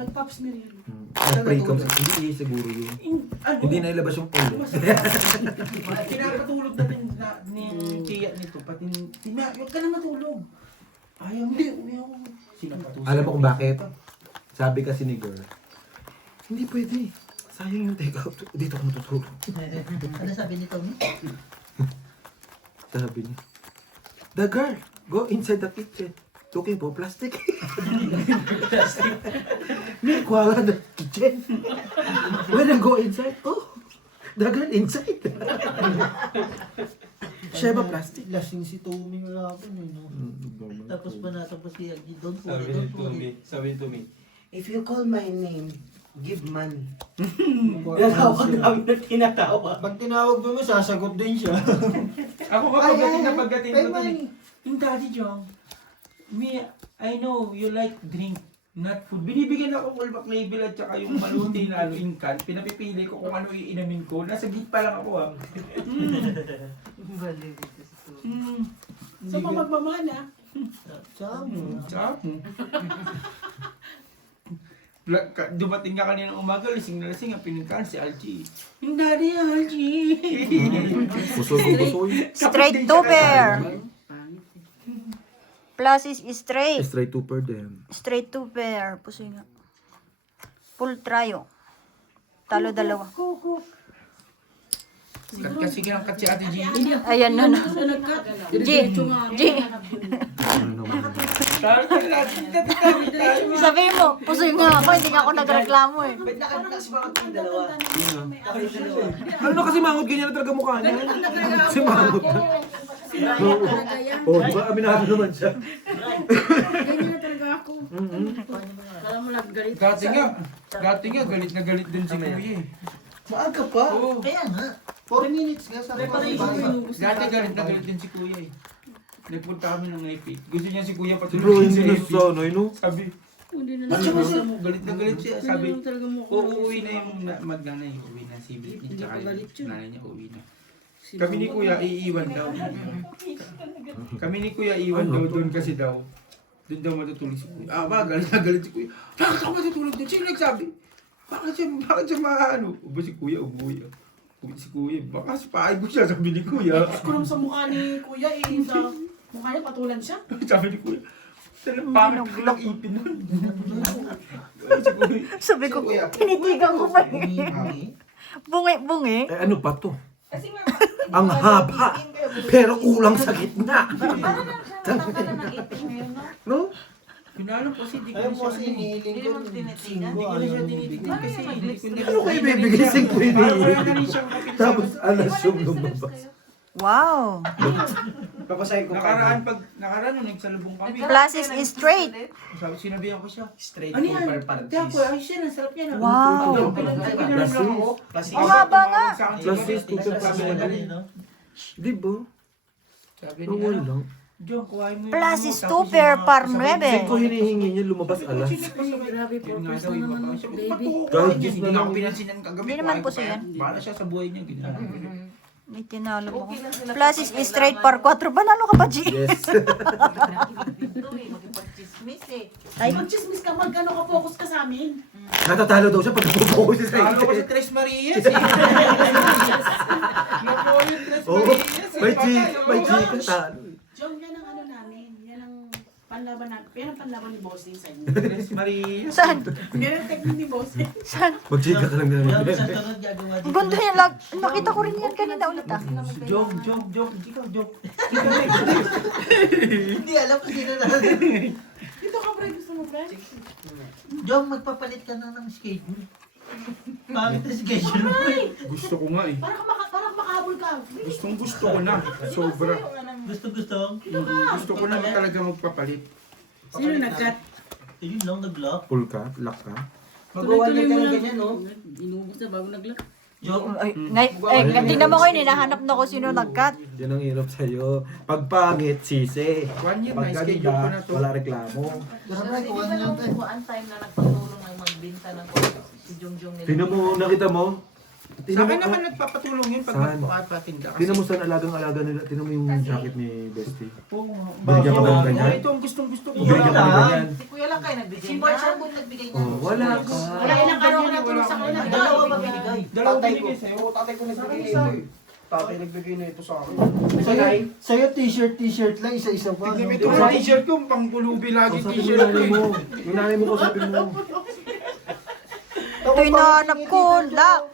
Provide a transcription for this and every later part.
Nag-pops Mary. Pre-com, hindi siguro yun. Hindi na ilabas yung L. Pinapatulog na rin ni tiya nito. Pati, huwag ka na matulog. Ayaw, hindi ako. Sinapatulog. Alam mo kung bakit? Sabi kasi ni girl, hindi pwede. Sayang yung take-out. Dito ako matutulog. Ano sabi ni Tommy? Sabi niya, the girl, go inside the kitchen. Looking for plastic. May kuha the kitchen. When I go inside, oh, the girl inside. Siya ba plastic? Lasing si Tommy malapin eh, no? Tapos pa natapos si Agi, don't worry. Sabi ni Tommy. If you call my name, give money. Tinatawag namin na tinatawag. Pag tinawag mo, sasagot din siya. Ako kapag napagating Pay ko money. yung Daddy Jong, I know you like drink, not food. Binibigyan ako ng Ulbak label at saka yung maluti na ingkan. Pinapipili ko kung ano iinamin ko. Nasa git pa lang ako ah. So, magmamana. Tsamo. Tsamo. Dumating ka kanina umaga, lasing na lasing, ang pinuntahan si Algie. Yung daddy, Algie. Pusoy. Straight to pair. Plus is straight. Straight to per them. Straight to pair. Pusoy nga. Full trio. Talo dalawa. Kat kasi kinangkat si Ate G. Ayan nun. G. G. Ano naman? Sabi mo, pusoy nga ako. Hindi nga ako nagreklamo eh. Ba't nakataas ba ang dalawa? Ano kasi mangot ganyan na talaga mukha niya? Si mangot na. Oo, di ba? Aminado naman siya. Ganyan na talaga ako. Kala mo lang galit. Dati nga, galit na galit din si Kuya eh. Maaga pa. Oo. Kaya nga, 4 minutes nga sa Dati galit na galit din si Kuya eh. Nagpunta kami ng IP. Gusto niya si Kuya Si patulog bro, sa hindi na IP. sanay, no? Sabi, Hindi na ano lang. gusto mo? Galit na galit siya. Sabi, Ganyan lang talaga mo. uuwi na yung magnanay. Uuwi na si Britney. Hindi Tsaka pa galit yung yun. nanay niya uuwi na. Kami ni Kuya iiwan daw. Kami ni Kuya iiwan daw doon kasi daw. Doon daw matutulog si Kuya. Ah, ba, galit na galit si Kuya. Bakit ako matutulog doon? Sino nagsabi? Bakit siya maano? Ubo si Kuya, umuwi. Uwi si Kuya. Baka sipahin ko siya, sabi ni Kuya. Kulong sa mukha ni Kuya eh. Sa mukha niya patulan siya. Sabi ni Kuya. Pangit ko lang ipin nun. Si Kuya. Sabi ko, tinitigan ko pa eh. Bungi. Eh, ano pa to? Ang haba, pero kulang sa gitna. No? Pinalam ko kasi di ko Ayaw na mo siya kasi hinihiling ko ng Hindi ko na siya tinitignan kasi hindi ko Ano kayo bibigay sa Tapos alas yung lumabas. Wow. Papasahin ko Nakaraan nung nagsalubong kami. Plus is straight. Sabi, sinabihan ko siya. straight Ano yan? over Di ako, parties. ay siya, ang sarap yan. Wow. Pinalam lang ako. Plus Ang haba nga. Plus is two Di ba? Sabi Ang niya, lang. John, kuhain mo yung Plus ano, is tapos 2 pair yung mga- par sabi- 9. Hindi ko hinihingi niya lumabas alas. Grabe po. Yun nga Plus daw, na iba naman pa. mo, Sabi, baby. ba't ko Kahit kuhain just yan? Hindi na ako lang. pinansinan kagabi. Hindi naman kuhain po ko pa siya yan. Bahala siya sa buhay niya. Ganyan. May tinalo mo. Plus is straight par 4. Banalo ka pa, G? Yes. Ay, Mag-chismis ka, mag-ano ka, focus ka sa amin. Natatalo daw siya pag napupo siya sa Talo ko inyo. sa Tres Marias eh. Naku, yung Tres Oo, Marias. may chicken talo. John, yan ang ano namin. Yan ang panlaban namin. Yan ang panlaban ni Bossing sa inyo. Tres Marias. saan? Yan ang technique ni Bossing. Saan? Magchika ka lang Wala namin. mo sa tunod gagawa Ang ganda yan. Nakita ko rin yan kanina ulit ah. Jog. Ikaw, Jog. Hindi alam kung sino na. Dito ka, pre. Gusto mo, pre? Jom, magpapalit ka na ng schedule. Bakit ang schedule mo? Gusto ko nga eh. Parang makahabol ka. Gusto ko na. Sobra. Gusto? Gusto ko na talaga magpapalit. Sino nag-cut? Ayun lang, nag-lock. Full ka? Lock ka? Mag-wallet ka ng ganyan, no? Inubos na bago nag-lock. Jom, Ay, tingnan mo ko yun. Hinahanap na ko sino nag-cut. Yan ang hirap sa'yo. Pag pangit, sisi. 1 year, Pag may schedule ko na ganda, to. wala reklamo. Sarap ko ano lang tayo. One time na nagpatulong ng magbinta ng si Jongjong nila. Tingnan mo, nakita mo? Sa akin naman nagpapatulong yun pag Saan? magpapatinda. Tinan mo saan alagang-alaga nila. Tinan mo yung jacket ni Bestie. Oo nga. Binigyan ka ba ng ganyan? Ito ang gustong-gusto ko. Binigyan ka ng ganyan. Si Kuya lang kayo nagbigay. Si Boy Shabon nagbigay na. Oh, wala ka. Wala ilang araw ka natulog sa kanila. Dalawa ba binigay? Dalawa Tatay ko. binigay sa'yo. Oo, tatay ko nagbigay Sa ito. akin, Tatay nagbigay na ito sa akin. Sa'yo t-shirt lang, isa-isa pa. Tignan mo no? ito ang t-shirt ko, pang pulubi lagi Kausapin mo t-shirt ko. nanay mo. Yung nanay mo kausapin mo. Ito hinahanap ko. Lock.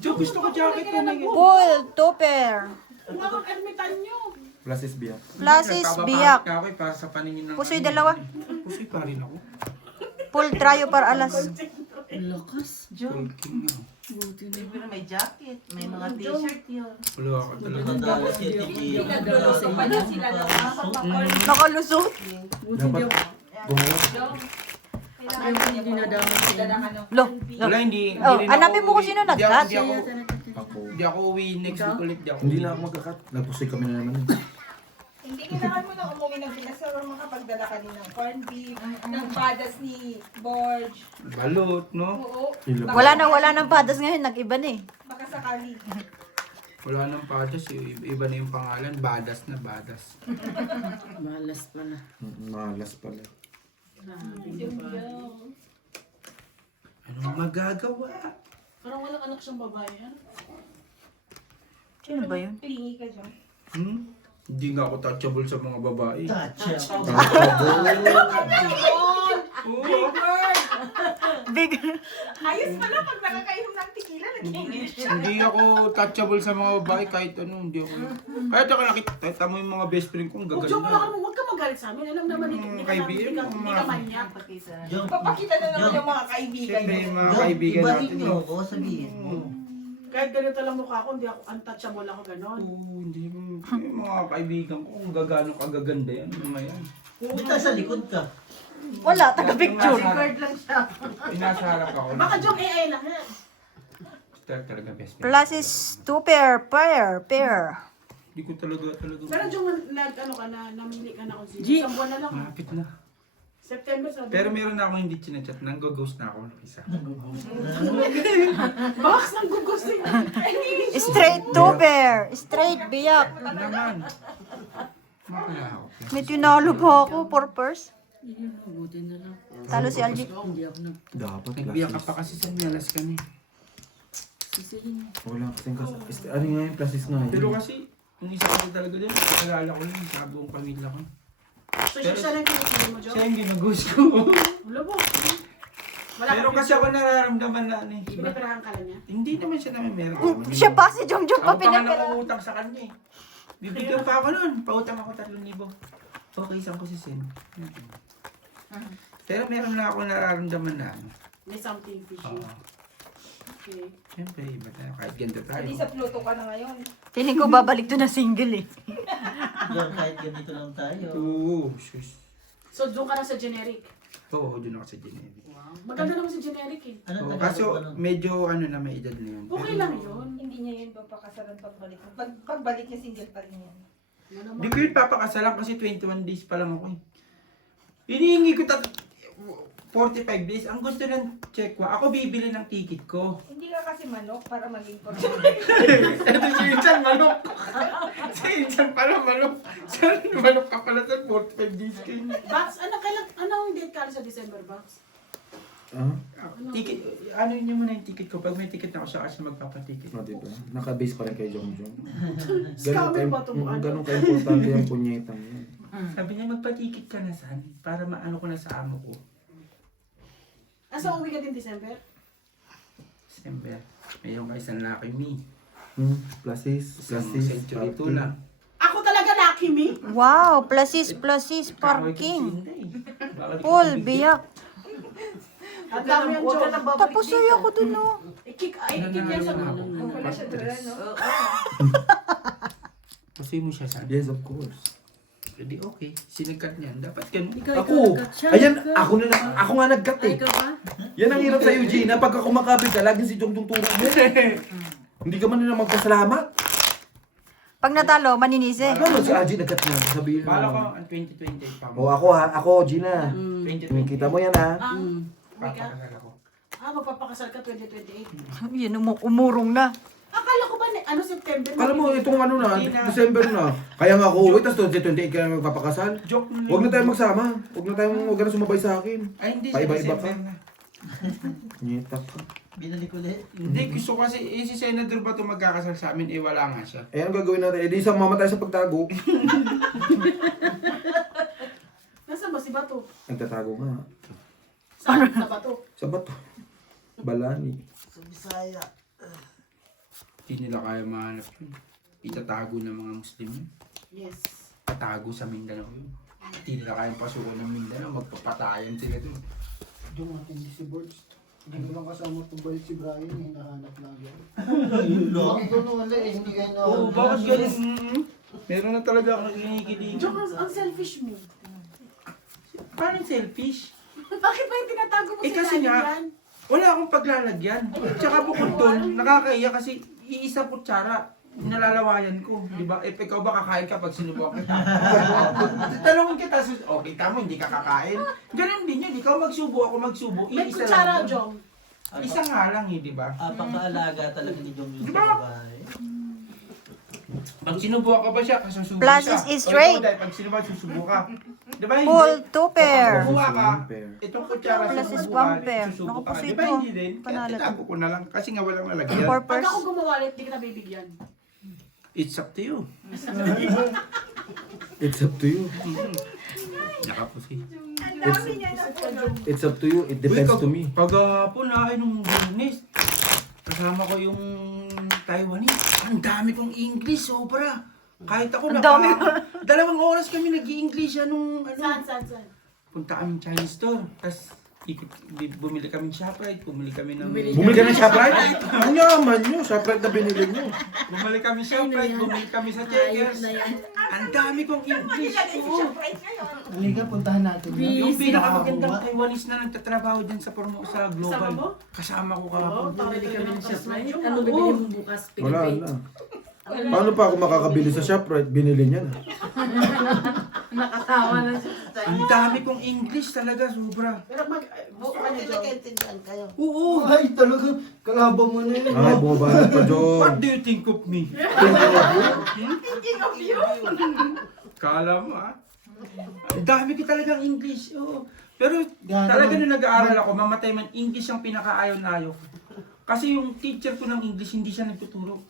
Jo, gusto ko jacket ko. Full. Tupper. Umakakadmitan nyo. Plus is biyak. Plus is biyak. Ka ako eh, para sa paningin ng... Pusoy dalawa. Pusoy pa rin ako. Full trayo para alas. Pero may jacket, may mga t-shirt yun. Wala ako talaga. Nadala si Tiki. Nakalusot. Dapat bumuha. Lo. Wala, hindi Oh, rin hanapin ako mo kung uwi. sino Hindi nag-cut. Ako. Hindi ako uwi next week ulit. Hindi na ako magkakat. Nagpusoy kami na naman. Hindi kailangan mo na umuwi ng Pinas para makapagdala ka din ng corned beef, ng padas ni Borge. Balot, no? Oo, Wala nang padas ngayon. Nag-iba na eh. baka sakali. Wala nang padas. Iba na yung pangalan. Badas na badas. Malas pala. Anong magagawa? Parang walang anak siyang babae. Ano? Sino ba yun? Pilingi ka dyan. Hindi nga ako touchable sa mga babae. Big. Ayos pala pag nakakainom ng tequila, nag-English siya. Hindi ako touchable sa mga babae kahit ano. Hindi ako. Kahit ako nakita mo yung mga best friend ko, ang Huwag gaganda. huwag ka magalit sa amin. Alam naman, hindi ka Kaibigan, hindi ka manyak. Papakita na naman yung mga kaibigan Siyempre, niyo. yung mga kaibigan Ibahin natin. niyo ako, sabihin mo. Kahit ganito lang mukha ko, hindi ako untouchable ako ganon. Oo, hindi. Yung mga kaibigan ko, kung gagano kagaganda yan. Ano nga yan? Bita sa likod ka. Wala. Taga-picture. Bird lang siya. Pinasarap ako. Baka joke AI lang yan. Talaga best friend. Plus is tupper. Pair. Hindi ko talaga. Pero joke ano ka na, namili ka na kung sino. Isang buwan na lang. Malapit na. September sabi. Pero meron na akong hindi chinachat. Nang-ghost na ako ng isa. Box ng gugustin. Straight tupper. Straight biyak. Naman. Makala ako. May tinalo pa ako. Purpose. Talo si Algie. Dapat Nagbiyak ka plus pa kasi sa Mialas kami. Wala kasing kasi. Ano nga yung plus is nga yun? Pero kasi, yung isa ko talaga din, alala ko lang sa buong pamilya ko. So siya lang kinukunin mo, Jo? Siya yung ginaghost ko. Wala po. Wala Pero kasi ako nararamdaman na ano eh. Pinapirahan ka lang niya. Hindi naman siya namin meron. Siya pa si Jongjong pa Ako pa nga pinapira. nangungutang sa kanya eh. Bibigyan pa ako nun. Pautang ako 3,000. Okay, isang ko si Sen. Pero meron na ako nararamdaman na ano. May something fishy. Oo. Okay. Siyempre, iba tayo. Kahit ganda tayo. Hindi sa Pluto ka na ngayon. Feeling ko babalik to na single eh. Diyan, kahit ganito lang tayo. Oo, sus. So doon ka na sa generic. Oo, doon ako sa generic. Wow. Maganda naman sa generic eh. Ano Oo, tagalog kaso ba nun? medyo ano na may edad na yun. Okay lang yun. Hindi niya yun papakasalan pagbalik. Pagbalik niya single pa rin yan. Ano naman? Hindi ko yun papakasalan kasi 21 days pa lang ako eh. Hinihingi ko 45 days. Ang gusto ng check ko, ako bibili ng ticket ko. Hindi ka kasi manok para maging Ito si Insan, manok. Si Insan pala, manok. Saan manok ka pala sa 45 days kayo? Box, anong date ka sa December, Box? Ah? Ticket, ano yun muna yung ticket ko? Pag may ticket na ako, siya kasi magpapaticket. O, diba? Naka-base pa rin kay Jongjong. Scammer ba ito? Ganun ka-importante yung punyetang yun. Sabi niya, magpa-ticket ka na saan? Para maano ko na sa amo ko. Asa uwi ka din December? December. Mayroon ka isang lucky me. Plus is. Isang century parking. lang. Ako talaga lucky me? Wow. Plus is parking. Full biyak. Ang dami yung joke. Tapos ay ako dun oh. I-kick yan sa mga. wala siya doon, no? Kasi mo siya saan? Yes, of course. Hindi okay. Sinagkat niyan. Dapat ganun. Ako! Ayan, ako nga nag-cut eh. Yan ang hirap sa Eugene. Pag ako makabit ka, laging si Jongjong turo mo. Hindi ka man nila magpasalamat. Pag natalo, maninisi. Ano si Aji nag-cut niya? Sabihin Bala ko mo. ang 2020 pa O mo. ako ha, ako Gina. 2020. Kita mo yan ha. Papakasal ako. Magpapakasal ka 2028. Yan, umurong na. Akala ko ba, September na? Alam mo, itong ano na, December na. Kaya nga ako uwi, tapos 2028 ka na magpapakasal. Joke na lang. Huwag na tayong magsama. Huwag na sumabay sa akin. Ay, hindi. Paiba-iba December ka. na. Nyetak ka. Binalik ulit. Hindi, gusto ko kasi, si Senator ba ito magkakasal sa amin? Wala nga siya. Eh, anong gagawin natin? Eh, di isang mamatay sa pagtago. Nasaan ba si Bato? Nagtatago nga. Saan? Sa Bato? Sa bato. Balani. Sa Bisaya. Hindi nila kaya mahanap yun. Itatago ng mga Muslim yun. Yes. Patago sa Mindanao yun. Hindi nila kaya pasukan ng Mindanao. Magpapatayan sila dun. Yung matindi si Birds. Hindi ko lang kasama pabalik si Brian, hinahanap lang yan. Lord. Bakit ko wala eh, hindi kayo na... Oo, bakit ganun? Meron na talaga ako nakikinig. Joke, ang selfish mo. Parang selfish. Bakit ba yung tinatago mo Eh, sa kasi ilalim nga, yan? Wala akong paglalagyan. Tsaka bukod doon, nakakaiya kasi iisa kutsara, nalalawayan ko. Di ba? Eh, ikaw ba kakain ka pag sinubukan kita? Tanongin kita, okay, tama, hindi ka kakain. Ganon din yun, ikaw magsubo, ako magsubo. May Iisa kutsara, lang yun. Jong. Isa nga lang eh, di ba? Pagkaalaga talaga ni Jong Di yung ba? babae. Pag sinubukan ka ba siya, kasusubo Plus siya. is O, straight. ikaw, dahil pag sinubukan, susubo ka. Di ba hindi? Full 2 pair. Pag kumuha ka, One pair. itong kutsara Plus is susubo one ka, pair. susubo Naku, ka. Di pusit ba mo. hindi din? Kaya Panalo to. titago ko na lang kasi nga walang lalagyan. 4 Pag pairs. ako gumawa ulit, di kita bibigyan. It's up to you. It's up to you. Nakapusi. Ang dami niya na po. It's up to you. It depends to me. Pagahapon na nung Bunis, kasama ko yung Taiwanese. Ang dami kong English, sobra. Kahit ako Ang dami dalawang oras kami nag-i-English nung Saan? punta kami Chinese store. Tapos bumili kami ng ShopRite, bumili kami ng... Bumili ka ng ShopRite? Ang yaman nyo. ShopRite na binili nyo. Bumili kami ShopRite, bumili kami sa Checkers. Ang dami kong English. Oo. Halika, puntahan natin. Yung pinakamagandang Taiwanese na nagtatrabaho dyan sa sa Kasama mo? Global. Kasama ko kahapon. Bumili kami ng ShopRite. Ano bibili mo bukas? Wala na. Paano pa ako makakabili sa ShopRite? Binili niya na. Nakatawa na siya. Ang dami kong English talaga, sobra. Pero gusto ka niya, Jong. Nagkaintindihan kayo. Oo. Ay, talaga, kalaban mo na yun. Ay, bumabalat pa, John. What do you think of me? Thinking of you. Kala mo ah. Ang dami ko talagang English. Oo. Pero Gano'n. talaga nung nag-aaral ako, mamatay man, English ang pinakaayaw na ayaw ko. Kasi yung teacher ko ng English, hindi siya nagtuturo.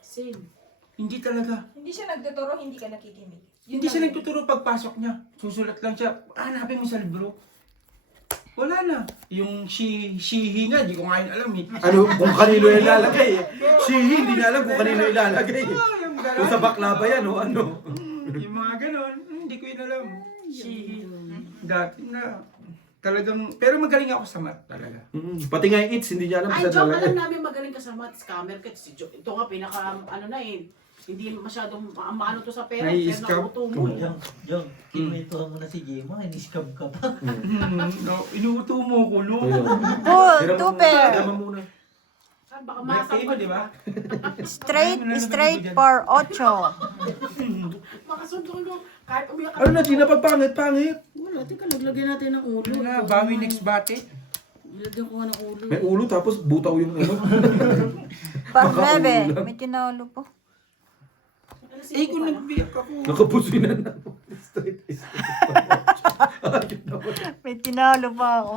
Same. Hindi talaga. Hindi siya nagtuturo, hindi ka nakikinig. Hindi siya nagtuturo pagpasok niya. Susulat lang siya. Hanapin mo sa libro. Wala na. Yung she, nga, di ko nga yun alam eh. Ano, kung kanino ilalagay eh. Shihi, hindi na alam kung kanino ilalagay eh. Ah, yung Kung sa bakla ba yan o ano. Yung mga ganon, hindi ko yun alam. Dati na. Talagang, pero magaling ako sa math talaga. Pati nga yung it's, hindi niya alam Ay, kung saan Jong, lalagay. alam namin magaling ka sa math. Scammer ka. Si Jong, ito nga, ano na eh. Hindi masyadong maano to sa pera. Pero Nai-scam. nakuto mo eh. Jong, kinuwento mo na si Jemo, in-scam ka pa. No, inuuto mo ko, no? Full 2 pair. Tama muna. Saan baka Black masang table, di ba? Straight par 8. Makasundo ko. Kahit umiyak Ano na, Gina, pagpangit, pangit. Wala, teka, laglagyan natin ng ulo. Ano na, bawi next bate. Lagyan ko nga ng ulo. May ulo, tapos butaw yung ano. Par 9. May tinalo po. Eh, kung nagbiyak ako. Nakapusoy na na. Straight. May tinalo pa ako.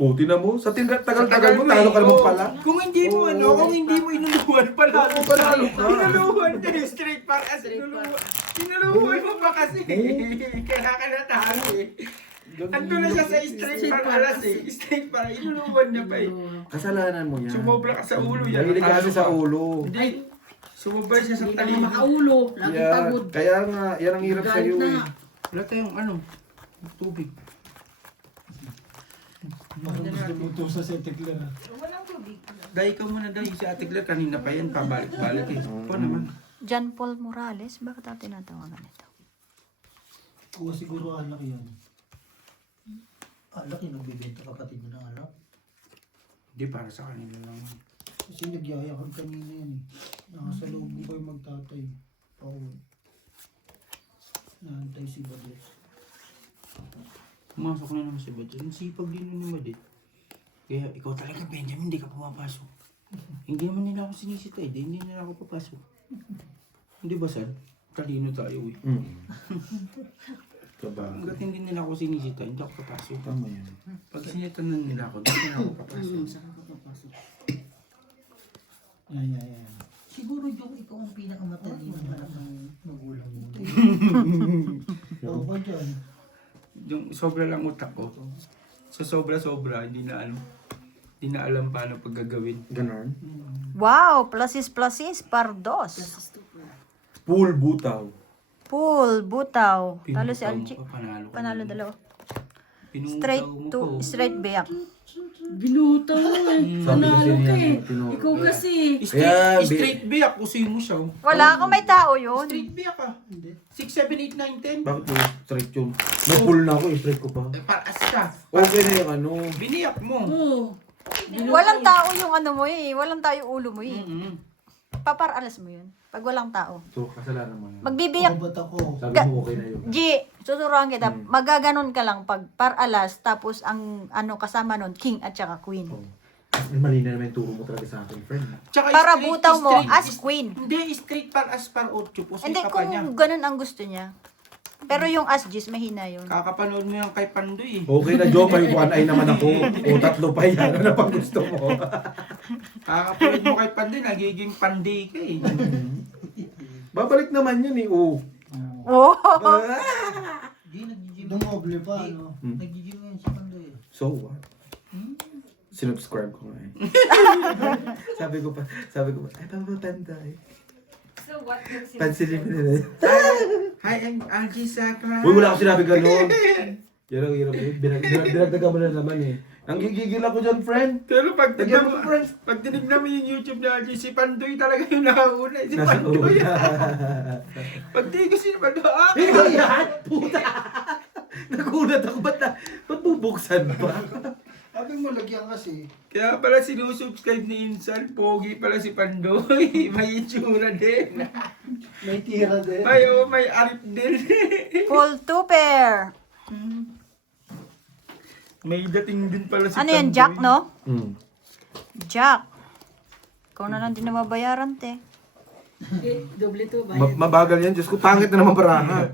O, tinan mo. Sa tagal-tagal mo, talo ka naman pala. Kung hindi mo, kung hindi mo inuluhan, panalo Oo, panalo ka. Inuluhan ka, straight par as inuluhan mo pa kasi. Kaya ka natalo eh. Ando na siya sa straight par alas eh. Straight par, inuluhan niya pa eh. Kasalanan mo yan. Sumobra ka sa ulo yan. Mahilig ka kasi sa ulo. Hindi. Sumobra siya sa Hindi naman talino. makaulo. Laging Yan. pagod. Kaya nga, yan ang hirap Galit sa'yo na eh. nga. Wala tayong tubig. Parang gusto mo ito sa Santa Clara. Walang tubig. Dahi ka muna dahi. Si Ate Claire kanina pa yan. Pabalik-balik eh. Ako naman. John Paul Morales. Bakit natin tinatawagan ito? Kuha siguro alak yan. Alak yung nagbibenta kapatid mo ng alak. Hindi, para sa kanila lang. Kasi nagyayakag kanina yan eh. Nakasalubong ko yung magtatay. Pauwi. Naantay si Badet. Pumasok na naman si Badyo. Ang sipag din ni Madit. Kaya ikaw talaga, Benjamin, hindi ka pumapasok. Hindi naman nila ako sinisita eh. Hindi nila ako papasok. Hindi ba, Sal? Talino tayo eh. Kaba. Hanggat hindi nila ako sinisita, hindi ako papasok. Tama yan. Pag sinitanan nila ako, hindi na ako papasok. Saka ka papasok. Ay, ay, ay. Siguro yung ikaw ang pinakamatalino na Magulang mo. Ako ba dyan? Yung sobra lang utak ko. Sa sobra-sobra, hindi na alam paano paggagawin. Ganon. Wow, pluses, pardos. Pool butaw. Pool, butaw. Talo si Pinutaw mo Algie. pa, panalo ka Panalo na. dalawa. Pinutaw Straight mo to, pa, oh. straight back. Binutaw mo eh. Sabi kasi Panalo niya, ka eh. tinuro. Ikaw kasi. Ayan, Straight biyak, usin mo siya. oh. Wala akong may tao yun. Straight biyak ah. 6, 7, 8, 9, 10. Bakit mo straight yun? May pool na ako, straight ko pa. Eh, paraas ka. Okay na yung ano. Biniyak mo. Oo. Walang tao yung ano mo eh. Walang tao yung ulo mo eh. Mm-mm. Paparalas mo yun. Pag walang tao. So, kasalanan mo yun. Magbibiyak. Ako ba't ako? Sabi mo okay na yun. G, susuruan kita. Magaganon ka lang pag paralas. Tapos ang ano kasama nun, king at saka queen. Oh. May mali na naman yung turo mo talaga sa akin, friend. Tsaka Para straight- butaw mo, straight- as queen. Hindi, straight paraas par 8. Pusi Hindi, ka pa niya. kung ganun ang gusto niya. Pero yung as G's, mahina yun. Kakapanood mo yung kay Pandoy eh. Okay na, Joe. May one eye naman ako. O, tatlo pa yan. Ano na pang gusto mo? Kakapanood mo kay Pandoy, nagiging Panday ka eh. Babalik naman yun eh. Oh. Oh! Di, nag-gym. Dumoble pa, ano? Nag-gym ngayon si Pandoy. So what? Sinubscribe ko nga eh. sabi ko pa, ay, papapanday. So what yung Pansinin mo nila. Hi, I'm Algie Sacra. Uy, wala ako sinabi gano'n. Yan ang hirap eh. Binagdagan mo na naman eh. Ang gigigil ako dyan, friend. Pero pag Lagyan tinignan mo, mo, friends. pag tinignan mo yung YouTube na Algie, si Pandoy talaga yung nakauna. Si Nasa Pandoy. una. Pag tingin ko si Pandoy, Hindi yan! Puta! Nagulat ako. Ba't bubuksan pa? Sabi mo, lagyan kasi. Kaya pala sinusubscribe ni Insan, pogi pala si Pandoy. May itsura din. May tira din. May arip din. Full two pair. May dating din pala si Ano Pandoy. yan, Jack, no? Jack. Ikaw na lang din nababayaran, te. Eh, doble to. Bayad. Mabagal yan. Diyos ko, pangit na naman paraha.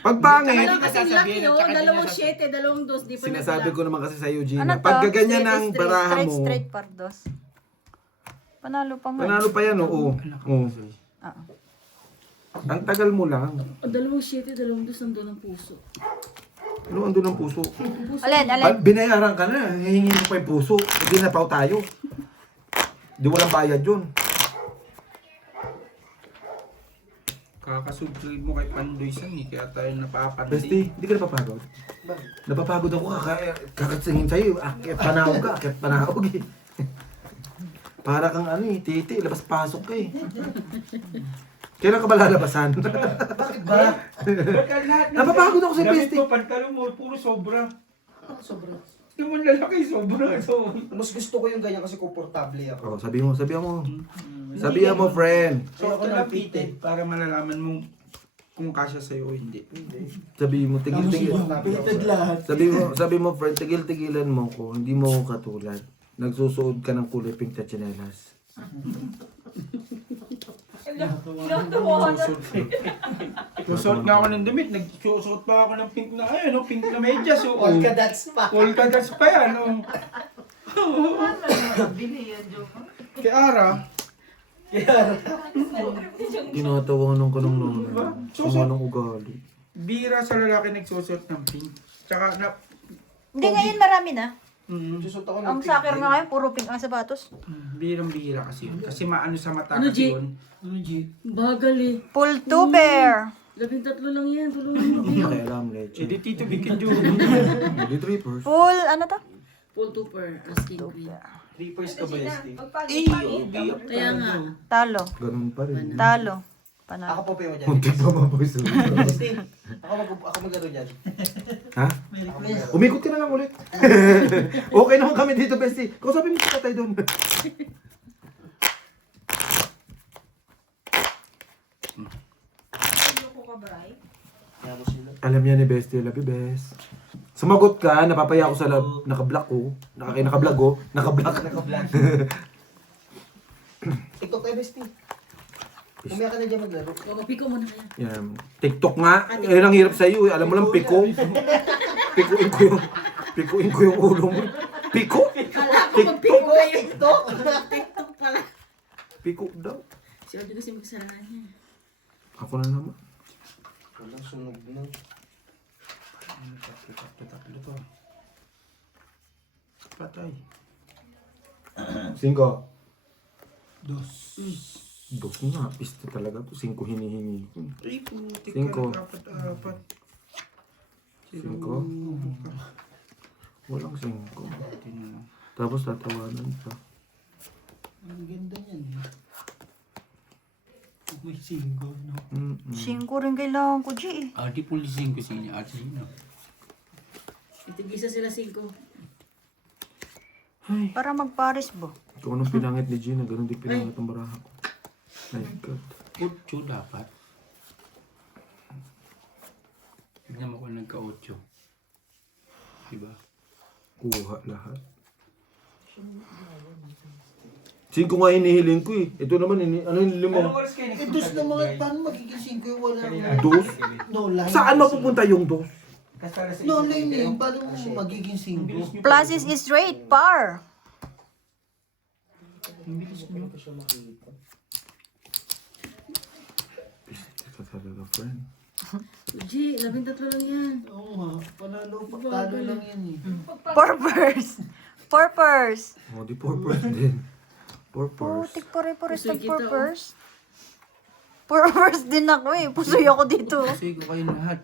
Pag pangit, Wala kasi laki no. Dalawang 7, dalawang 2. Di pa sinasabi ko naman kasi sa Eugene, Ano to? pag gaganyan ng Straight, baraha mo, straight, pardos. Panalo pa nga. panalo pa yan, oo. Oo. Ah. Ang tagal mo lang. Dalawang 7, dalawang 2, nandun ang puso. Ano ando ng puso? Alin, alin. Binayaran ka na, hihingi mo pa yung puso. Hindi na pa tayo. Di walang bayad yun. Kakasubscribe mo kay Pandoy San eh, kaya tayo napapandi. Bestie, hindi ka napapagod? Napapagod ako kakatsingin sa'yo. Akit panahog ka, akit panahog eh. Para kang ano eh, titi, labas-pasok ka eh. Kailan ka ba lalabasan? Bakit ba? Napapagod ako sa Damit bestie. mo, pantalon mo, puro sobra. Sobra. Yung mga lalaki, sobra. So, Mas gusto ko yung ganyan kasi komportable ako. Oh, sabihan mo. Sabihan mo, friend. so ito lang pite, para malalaman mo kung kasya sa'yo o hindi. Sabihin mo, tigil-tigil. Painted lahat. Sabi mo, friend, tigil-tigilan mo ko. Hindi mo ko katulad. Nagsusuot ka ng kulay pink na tsinelas. Susuot nga ako ng damit, nagsusuot pa ako ng pink na, pink na medyas. So, Polka dots pa. Polka dots pa yan. Kay Ara, Tinatawanan ka ng nanay. Sama ng ugali. bira sa lalaki nagsusuot ng pink. Tsaka na, Hindi, ngayon marami na. Susot ako ng Ang soccer nga ngayon, puro pink ang sapatos. birang-bira kasi yun. Kasi maano sa mata Ano, kasi G? yun. Ano, G? Bagal eh. Full two pair. 13 lang yan. Tulungan mo. Hindi kaya alam, leche. Eh di Tito Big and Joe. Hindi trippers. Full, ano to? Full 2 per. Asking queen. Trippers ka ba, Esty? Pagpangit-pangit. Kaya nga. Talo. Ganun pa rin. Talo. Ako Panalo. po mo dyan. Muntik pa mabuso. Esty, ako maglaro dyan. Ha? May request. Umikot ka na lang ulit. Okay naman kami dito, bestie. Kausapin mo si tatay doon. Ayoko ka, Bray. Kaya mo sila. Alam niya ni bestie, love you, best. Sumagot ka, napapaya ako sa lab, naka-block ko. Naka-vlog ko. Naka-block. TikTok tayo, bestie. Umaya ka na dyan maglaro. O, piko mo na kaya. Yan. TikTok nga. Ayun ang hirap sa'yo eh. Alam mo lang, piko. Pikuin ko yung ulo mo. Piko? Kala ko mag-piko kayo. TikTok? TikTok pala. Piko daw. Si Aldo kasi magsarahan niya. Ako na naman. Wala, sunog na. Tatlo to. Patay. 5. Dos. Dos nga. Piste talaga to. 5 hinihingi ko. Ay, putik Cinco. ka. Apat. 5. Walang 5. Tapos tatawanan pa. Ang ganda niyan eh. May 5, no? 5 rin kailangan ko, G. Adi pulisin ko siya. Adi na. Itigisa sila 5. Para magpares ba? Kung anong pinangit ni Gina, ganun din pinangit ang baraha ko. My God. Ocho dapat. Tignan mo kung nagka-8. Diba? Kuha lahat. 5 nga hinihiling ko eh. Ito naman, ano yung limang? Eh, dos na mga, paano magiging 5 yung wala? Dos? No line. Saan mapupunta yung dos? No line eh. Paano magiging 5? Plus is straight, par. Ito talaga, friend. G, 13 lang yan. Oo nga. Talo lang yan eh. Purpose. O, di purpose din. Purpose. Putik pare-pares Pusoy ng kita, purpose. Purpose din ako eh. Pusoy ako dito. Pusoy ko kayo lahat.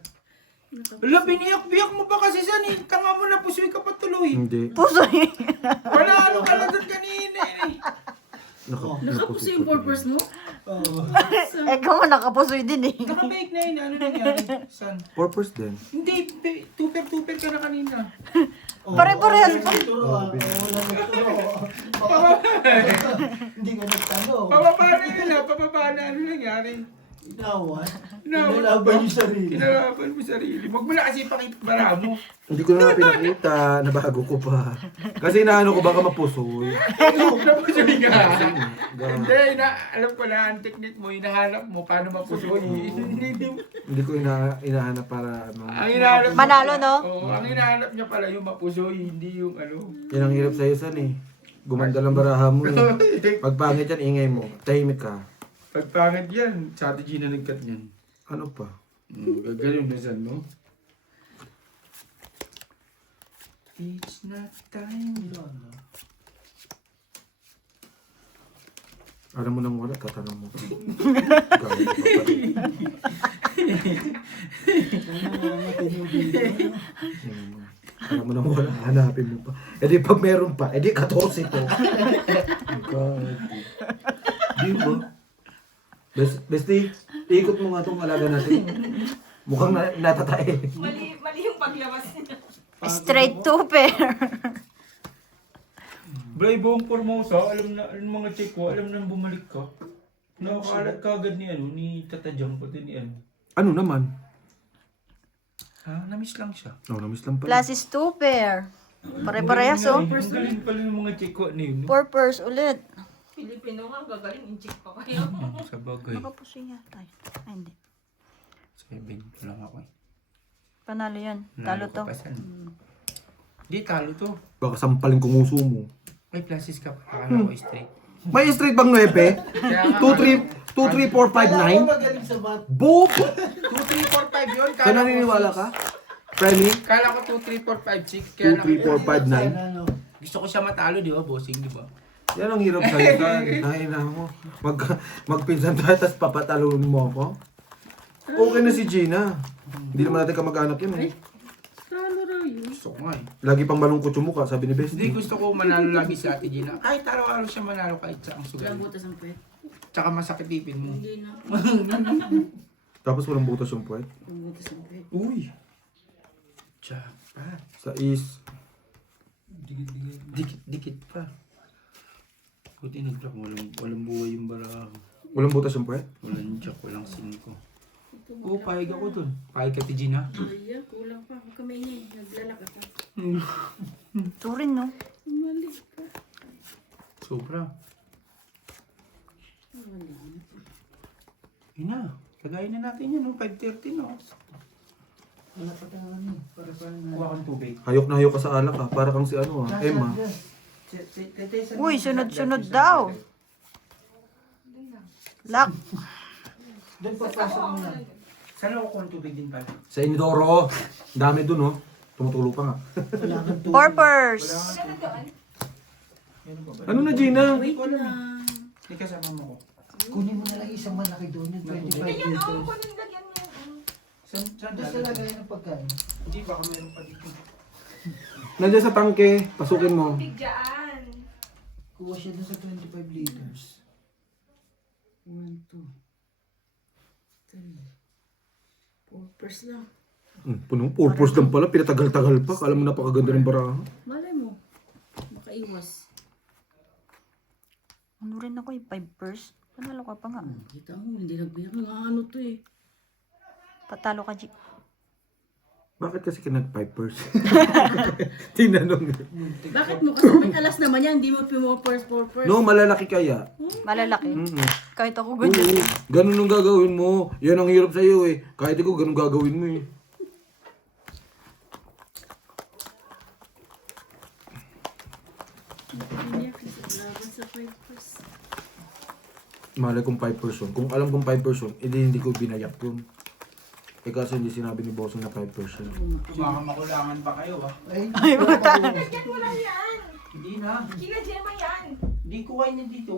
Wala, biniyak-biyak mo pa kasi saan eh. Tanga mo na, pusoy ka pa tuloy. Hindi. Pusoy. Wala, ano ka lang doon kanina eh. Nakapuso yung purpose mo? Ikaw nga nakapusoy din eh. Naka-bake na yun, ano nangyari? Saan? Purpose din. Hindi, tuper-tuper ka na kanina. Pare-parehas pa. Nagturo ah. Wala nagturo. Hindi ka nagtanong. Pababa na yun pababa na, ano nangyari? Inawan. Inawan. Inalaban yung sarili. Kinalaban mo sarili. Huwag mo na kasi pakita bara mo. Hindi ko na nga pinakita. Nabago ko pa. Kasi inaano ko baka mapusoy. Napusoy ka. Ga- Hindi, alam ko na ang technique mo, hinahanap mo paano mapusoy. Hindi ko inahanap para ano. Ang hinahanap niya Manalo, pala- no? Oo, ang hinahanap niya pala yung mapusoy, hindi yung ano. Yan ang hirap sa'yo, San eh. Gumanda lang baraha mo eh. Pag pangit yan, ingay mo. Tahimik ka. Pag pangit yan, strategy na nagkat niyan. Ano pa? Gagaling na saan, no? It's not time. Alam mo nang wala, tatanong mo. Gawin pa pa rin. Alam mo nang wala, hanapin mo pa. E di pag meron pa, e di 14 to. God. Di ba? Bestie, ikot mo nga itong alaga natin. Mukhang natatae. Mali yung paglabas niya. Straight to pair. Bray, buong Formosa, alam na, mga check ko, alam na bumalik ka. Nakakalat ka agad ni, ni Tata Jam, pati ni ano. Ano naman? Namiss lang siya. Oh, namiss lang pala. Plus is 2 pair. Pare-parehas oh. Ang galing pala ng mga check ko ni yun. Purpose ulit. Pilipino nga, gagaling yung chick pa kayo. Sa bagay. Nakapusoy nga tayo. Ay, hindi. 7 pa lang ako eh. Panalo yan. Talo to. Di, talo to. Baka sampalin kung uso mo. Ay, plasis ka. Akala ko straight. May straight bang 9? 2, 3, 4, 5, Kailangan 9? magaling sa math. Boop! 2, 3, 4, 5 yun. Kaya naniniwala ka? Friendly? Kala ko 2, 3, 4, 5, 6. Kaya 2, 3, 4, 5, 9? Ano? gusto ko siya matalo, di ba? Bossing, di ba? Yan ang hirap sa'yo, Tan. Ay na mo. Magpinsan tayo, tapos papatalonin mo ako. Okay na si Gina. Hindi naman natin kamag-anak yun eh. Talo raw yun. Gusto ko nga eh. Lagi pang malungkot yung mukha, sabi ni Hindi, Bestie. gusto ko manalo lagi si Ate Gina. Kahit araw-araw siya manalo kahit sa ang sugal. Walang butas ang pwet. Tsaka masakit ipin mo. Hindi na. Tapos walang butas yung puwet. Walang butas ang pwet. Uy! Jackpot. Sa is, Dikit-dikit pa. Buti nag-drop. Walang buhay yung bara. walang butas yung puwet. Walang jack, walang 5. Oo, pahig ako dun. Pahig ka, Tijina. Ay, kulang pa. Huwag kami niya. Naglalaka ka. Ito rin, no? Mali ka. Sobra. Mali. Yun na. Kagayin na natin yun, no? 5:30, no? Wala pa tayo ano eh. Para Kuha kang tubig. Hayok na hayok ka sa alak ah. Para kang si ano ah, Emma. Uy, sunod-sunod daw. Lak. Doon papasok mo na. Saan ako kuha ng tubig din pala? Sa Inidoro. Ang dami dun oh. Tumutulo pa nga. Wala kang tubig. Purpose. Ano na Gina? Wait lang. May kasama mo ko. Kunin mo na lang isang malaki doon yung 25 Ganyan, liters. oh, kunin lagyan mo yung Saan Doon sa lagayan ng pagkain. Hindi, baka meron pa dito. Nandiyan sa tangke. Pasukin mo. tubig dyan. Kuha siya doon sa 25 liters. 1, 2, 3, 4 pers lang. Punong purpose lang pala. Pinatagal-tagal pa. Kala mo napakaganda ng baraha. Malay mo. Makaiwas. Ano rin ako yung 5 purse? Panalo ka pa nga. Kita mo, hindi nagbiyak. Ano to eh. Patalo ka, G. Bakit kasi ka nag-5 Tinanong. Bakit mo? Kasi may alas naman yan. Hindi mo pumopers, purpers. No, malalaki kaya. Malalaki. Mm-mm. Kahit ako Oo, ganyan. ganun ang gagawin mo. Yan ang hirap sa'yo eh. Kahit ikaw, ganun gagawin mo eh. Hindi kasi laban sa 5 pers. Malay kong 5 Kung alam kong 5 hindi ko binayak yun. Eh kasi hindi sinabi ni Bossing na 5 Baka makulangan pa kayo, ha? Ay, Lagyan mo lang yan. Hindi na. Kina Gemma yan. Hindi ko kain yan dito.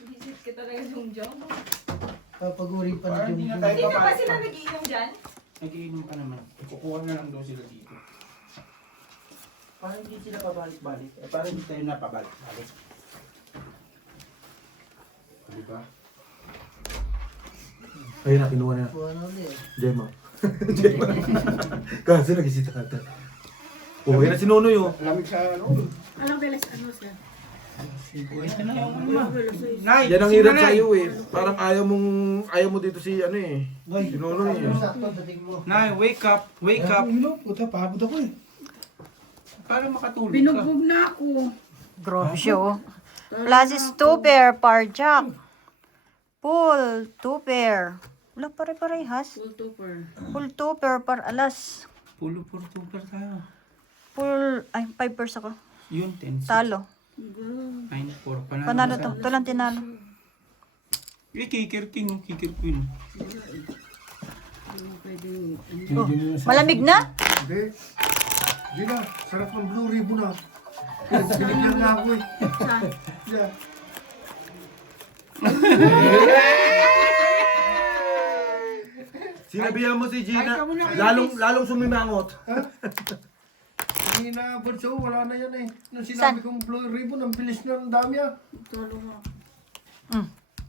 Visit ka talaga yung Jong. papaguri pa Parang ni hindi na Jong. tayo Hindi na ba papasok. sila nagiinom dyan? Nagiinom pa naman. Kukuha na lang daw sila dito. Parang hindi sila pabalik-balik. Eh, parang hindi tayo napabalik-balik. Diba? Ayun na, kinuha na. Kuha na ulit. Gemma. Gemma. Kasi lagi si tata. Okay na si Nonoy oh. Lamig sa ano? Alam belas, ano siya? Nay! Yan ang hirap sa'yo eh. Parang ayaw mo dito si ano eh. Noy, Si Nonoy eh. sakto, dating mo. Nay, wake up! Wake up! Ulo, puta, pagod ako eh. Para makatulog ka. Binugbog na ako. Grabe siya, oh. Plus is 2 pair, par jack. Full 2 pair. Wala pare-parehas. Full topper. Full 2 pair par alas. Pulo for super tayo. Full, ay, 5 pairs ako. Yun, 10. Talo. 9-4. Panalo to. Ito lang tinalo. Eh, kicker king, kicker queen. Ano pwedeng, Oh, malamig na? Hindi. Gina, sarap ng Blue Ribbon ah. Binigyan na ako eh. Yeah. Sinabihan mo si Gina, lalong sumimangot. Kanina, Bunso, wala na yan eh. Nung sinabi kong Blue Ribbon, ang bilis na ang dami ah. talo nga.